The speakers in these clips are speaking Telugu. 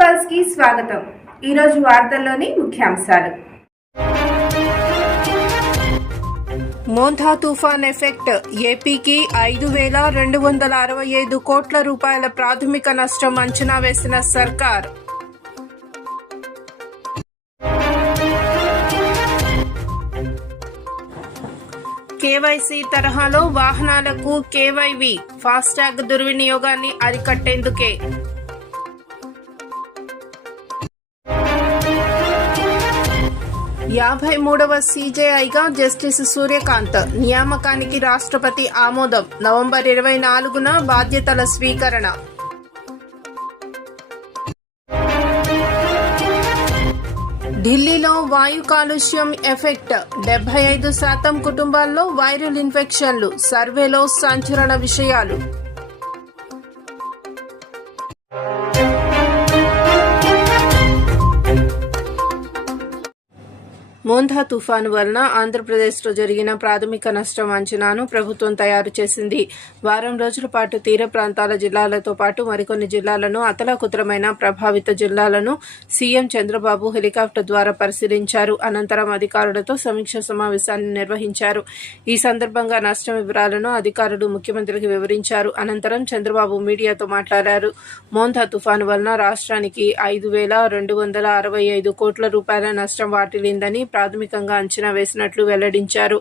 పల్స్కి స్వాగతం. ఈరోజు వార్తల్లోని ముఖ్యాంశాలు. మోంధా తుఫాన్ ఎఫెక్ట్. ఏపీకి ఐదు వేల రెండు వందల అరవై ఐదు కోట్ల రూపాయల ప్రాథమిక నష్టం అంచనా వేసిన సర్కార్. కేవైసీ తరహాలో వాహనాలకు కేవైవి. ఫాస్టాగ్ దుర్వినియోగాన్ని అరికట్టేందుకే. యాభై మూడవ సీజేఐగా జస్టిస్ సూర్యకాంత్ నియామకానికి రాష్ట్రపతి ఆమోదం. నవంబర్ ఇరవై నాలుగున బాధ్యతల స్వీకరణ. ఢిల్లీలో వాయు కాలుష్యం ఎఫెక్ట్. డెబ్బై ఐదు శాతం కుటుంబాల్లో వైరల్ ఇన్ఫెక్షన్లు. సర్వేలో సంచలన విషయాలు. మోంధా తుఫాను వలన ఆంధ్రప్రదేశ్లో జరిగిన ప్రాథమిక నష్టం అంచనాను ప్రభుత్వం తయారు చేసింది. వారం రోజుల పాటు తీర ప్రాంతాల జిల్లాలతో పాటు మరికొన్ని జిల్లాలను అతలాకుతరమైన ప్రభావిత జిల్లాలను సీఎం చంద్రబాబు హెలికాప్టర్ ద్వారా పరిశీలించారు. అనంతరం అధికారులతో సమీక్ష సమావేశాన్ని నిర్వహించారు. ఈ సందర్భంగా నష్టం వివరాలను అధికారులు ముఖ్యమంత్రికి వివరించారు. అనంతరం చంద్రబాబు మీడియాతో మాట్లాడారు. మోంధా తుఫాను వలన రాష్ట్రానికి ఐదు వేల రెండు వందల అరవై ఐదు కోట్ల రూపాయల నష్టం వాటిల్లిందని ప్రాథమికంగా అంచనా వేసినట్లు వెల్లడించారు.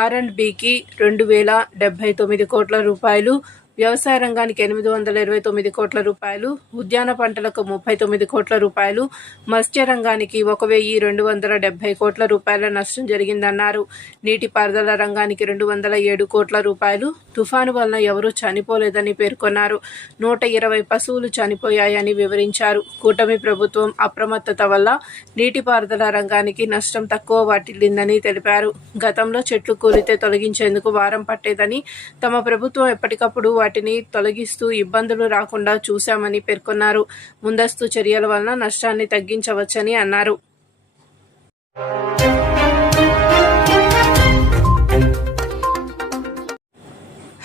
ఆర్ అండ్ బికి రెండు వేల డెబ్బై తొమ్మిది కోట్ల రూపాయలు వ్యవసాయ రంగానికి ఎనిమిది వందల ఇరవై తొమ్మిది కోట్ల రూపాయలు ఉద్యాన పంటలకు ముప్పై తొమ్మిది కోట్ల రూపాయలు మత్స్య రంగానికి ఒక వెయ్యి రెండు వందల డెబ్బై కోట్ల రూపాయల నష్టం జరిగిందన్నారు. నీటిపారుదల రంగానికి రెండు వందల ఏడు కోట్ల రూపాయలు. తుఫాను వలన ఎవరూ చనిపోలేదని పేర్కొన్నారు. నూట ఇరవై పశువులు చనిపోయాయని వివరించారు. కూటమి ప్రభుత్వం అప్రమత్తత వల్ల నీటిపారుదల రంగానికి నష్టం తక్కువ వాటిల్లిందని తెలిపారు. గతంలో చెట్లు కూలితే తొలగించేందుకు వారం పట్టేదని తమ ప్రభుత్వం ఎప్పటికప్పుడు వాటిని తొలగిస్తూ ఇబ్బందులు రాకుండా చూశామని పేర్కొన్నారు. ముందస్తు చర్యల వలన నష్టాన్ని తగ్గించవచ్చని అన్నారు.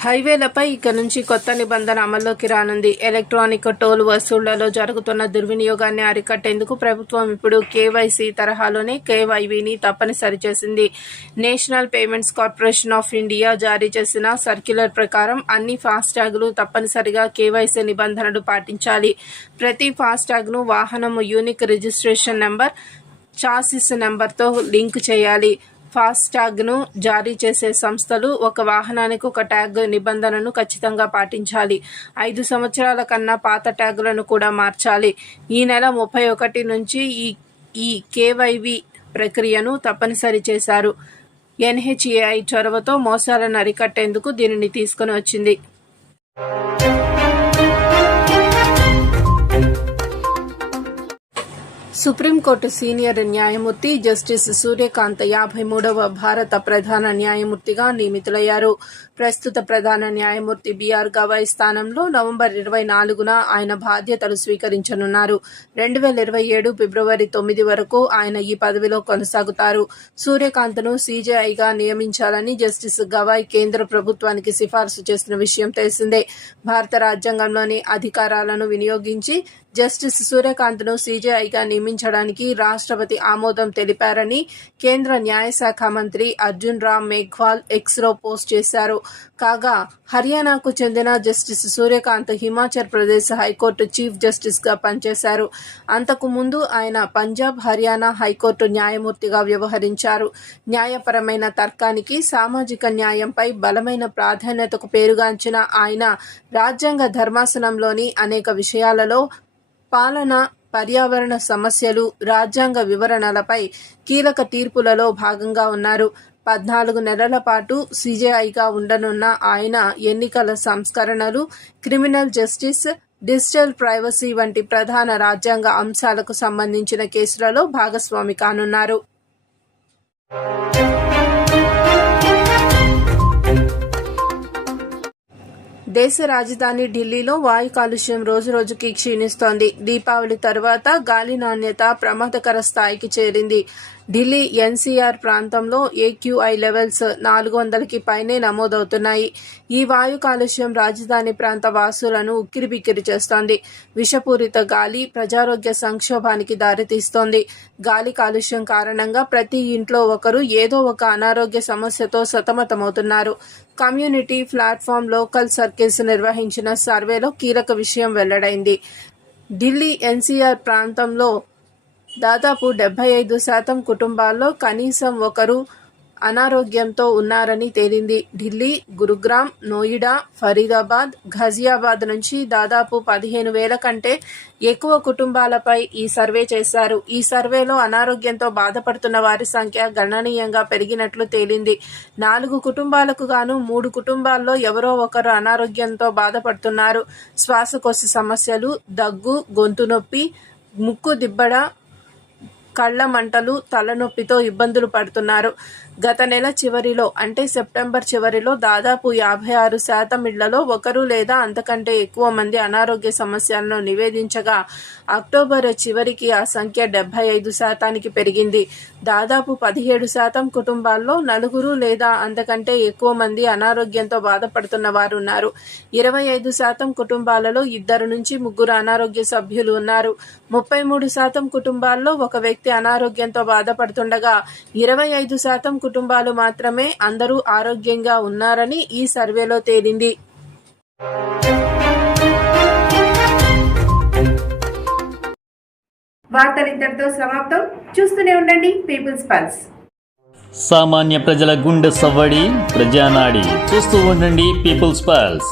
హైవేలపై ఇక నుంచి కొత్త నిబంధన అమల్లోకి రానుంది. ఎలక్ట్రానిక్ టోల్ వసూళ్ళలో జరుగుతున్న దుర్వినియోగాన్ని అరికట్టేందుకు ప్రభుత్వం ఇప్పుడు కేవైసీ తరహాలోనే కేవైవీని తప్పనిసరి చేసింది. National Payments Corporation of India జారీ చేసిన సర్క్యులర్ ప్రకారం అన్ని ఫాస్టాగ్లు తప్పనిసరిగా కేవైసీ నిబంధనలు పాటించాలి. ప్రతి ఫాస్టాగ్ను వాహనం యూనిక్ రిజిస్ట్రేషన్ నెంబర్ చాసిస్ నెంబర్తో లింక్ చేయాలి. ఫాస్టాగ్ను జారీ చేసే సంస్థలు ఒక వాహనానికి ఒక ట్యాగ్ నిబంధనను ఖచ్చితంగా పాటించాలి. ఐదు సంవత్సరాల కన్నా పాత ట్యాగులను కూడా మార్చాలి. ఈ నెల ముప్పై ఒకటి నుంచి ఈ ఈ కేవైవి ప్రక్రియను తప్పనిసరి చేశారు. ఎన్హెచ్ఏఐ చొరవతో మోసాలను అరికట్టేందుకు దీనిని తీసుకుని వచ్చింది. సుప్రీంకోర్టు సీనియర్ న్యాయమూర్తి జస్టిస్ సూర్యకాంత్ యాభై మూడవ భారత ప్రధాన న్యాయమూర్తిగా నియమితులయ్యారు. ప్రస్తుత ప్రధాన న్యాయమూర్తి బీఆర్ గవాయ్ స్థానంలో నవంబర్ ఇరవై నాలుగున ఆయన బాధ్యతలు స్వీకరించనున్నారు. రెండు వేల ఇరవై ఏడు ఫిబ్రవరి తొమ్మిది వరకు ఆయన ఈ పదవిలో కొనసాగుతారు. సూర్యకాంత్ను సీజేఐగా నియమించాలని జస్టిస్ గవాయ్ కేంద్ర ప్రభుత్వానికి సిఫార్సు చేసిన విషయం తెలిసిందే. భారత రాజ్యాంగంలోని అధికారాలను వినియోగించి జస్టిస్ సూర్యకాంత్ను సీజేఐగా నియమించడానికి రాష్ట్రపతి ఆమోదం తెలిపారని కేంద్ర న్యాయశాఖ మంత్రి అర్జున్ రామ్ మేఘ్వాల్ ఎక్స్లో పోస్ట్ చేశారు. కాగా హర్యానాకు చెందిన justice Suryakant Himachal Pradesh high court chief జస్టిస్గా పనిచేశారు. అంతకు ముందు ఆయన పంజాబ్ హర్యానా హైకోర్టు న్యాయమూర్తిగా వ్యవహరించారు. న్యాయపరమైన తర్కానికి సామాజిక న్యాయంపై బలమైన ప్రాధాన్యతకు పేరుగాంచిన ఆయన రాజ్యాంగ ధర్మాసనంలోని అనేక విషయాలలో పాలన పర్యావరణ సమస్యలు రాజ్యాంగ వివరణలపై కీలక తీర్పులలో భాగంగా ఉన్నారు. పద్నాలుగు నెలల పాటు సీజేఐగా ఉండనున్న ఆయన ఎన్నికల సంస్కరణలు క్రిమినల్ జస్టిస్ డిజిటల్ ప్రైవసీ వంటి ప్రధాన రాజ్యాంగ అంశాలకు సంబంధించిన కేసులలో భాగస్వామి కానున్నారు. దేశ రాజధాని ఢిల్లీలో వాయు కాలుష్యం రోజురోజుకి క్షీణిస్తోంది. దీపావళి తర్వాత గాలి నాణ్యత ప్రమాదకర స్థాయికి చేరింది. ఢిల్లీ ఎన్సీఆర్ ప్రాంతంలో ఏక్యూఐ లెవెల్స్ నాలుగు వందలకి పైనే నమోదవుతున్నాయి. ఈ వాయు కాలుష్యం రాజధాని ప్రాంత వాసులను ఉక్కిరిబిక్కిరి చేస్తోంది. విషపూరిత గాలి ప్రజారోగ్య సంక్షోభానికి దారితీస్తోంది. గాలి కాలుష్యం కారణంగా ప్రతి ఇంట్లో ఒకరు ఏదో ఒక అనారోగ్య సమస్యతో సతమతమవుతున్నారు. కమ్యూనిటీ ప్లాట్ఫామ్ లోకల్ సర్కిల్స్ నిర్వహించిన సర్వేలో కీలక విషయం వెల్లడైంది. ఢిల్లీ ఎన్సీఆర్ ప్రాంతంలో దాదాపు డెబ్బై ఐదు శాతం కుటుంబాల్లో కనీసం ఒకరు అనారోగ్యంతో ఉన్నారని తేలింది. ఢిల్లీ గురుగ్రామ్ నోయిడా ఫరీదాబాద్ ఘజియాబాద్ నుంచి దాదాపు పదిహేను వేల కంటే ఎక్కువ కుటుంబాలపై ఈ సర్వే చేశారు. ఈ సర్వేలో అనారోగ్యంతో బాధపడుతున్న వారి సంఖ్య గణనీయంగా పెరిగినట్లు తేలింది. నాలుగు కుటుంబాలకు గాను మూడు కుటుంబాల్లో ఎవరో ఒకరు అనారోగ్యంతో బాధపడుతున్నారు. శ్వాసకోశ సమస్యలు దగ్గు గొంతు నొప్పి ముక్కు దిబ్బడ కళ్ళ మంటలు తలనొప్పితో ఇబ్బందులు పడుతున్నారు. గత నెల చివరిలో అంటే సెప్టెంబర్ చివరిలో దాదాపు యాభై ఆరు శాతం ఇళ్ళలో ఒకరు లేదా అంతకంటే ఎక్కువ మంది అనారోగ్య సమస్యలను నివేదించగా అక్టోబర్ చివరికి ఆ సంఖ్య డెబ్బై ఐదు శాతానికి పెరిగింది. దాదాపు పదిహేడు శాతం కుటుంబాల్లో నలుగురు లేదా అంతకంటే ఎక్కువ మంది అనారోగ్యంతో బాధపడుతున్న వారు ఉన్నారు. ఇరవై ఐదు శాతం కుటుంబాలలో ఇద్దరు నుంచి ముగ్గురు అనారోగ్య సభ్యులు ఉన్నారు. ముప్పై మూడు శాతం కుటుంబాల్లో ఒక వ్యక్తి అనారోగ్యంతో బాధపడుతుండగా ఇరవై ఐదు శాతం కుటుంబాలు మాత్రమే అందరూ ఆరోగ్యంగా ఉన్నారని ఈ సర్వేలో తేలింది. వార్తలు ఇంతటితో సమాప్తం. చూస్తూనే ఉండండి పీపుల్స్ పల్స్ సామాన్య ప్రజల గుండె సవ్వడి ప్రజానాడి. చూస్తూ ఉండండి పీపుల్స్ పల్స్